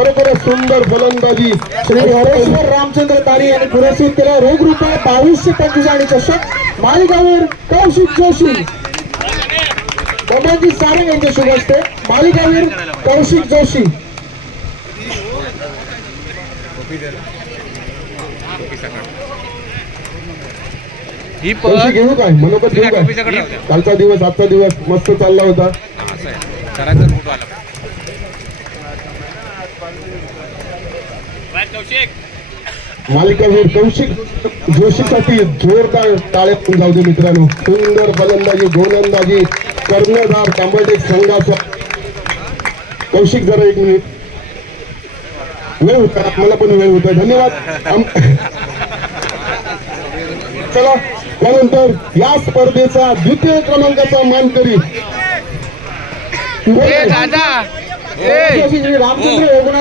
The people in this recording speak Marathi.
खरोखरच सुंदर फलंदाजी. श्री हरेश्वर रामचंद्र तारी यांनी पुरस्कृत केला. रोग रुपये बावीसशे पंचवीस आणि चषक. मालिकावीर कौशिक जोशी. बबनजी सारंग यांचे शुभ असते मालिकावीर कौशिक जोशी. घेऊ काय? मनोगत घेऊ काय? कालचा दिवस आजचा दिवस मस्त चालला होता. मालिकावीर कौशिक. जोशीसाठी जोरदार टाळे पण जाऊ दे मित्रांनो. सुंदर फलंदाजी गोलंदाजी कर्णधार संघाचा. कौशिक जरा एक मिनिट. वेळ होता मला पण वेळ होता. धन्यवाद. चला त्यानंतर या स्पर्धेचा द्वितीय क्रमांकाचा मानकरी. दादा. శ్రీ రామచంద్ర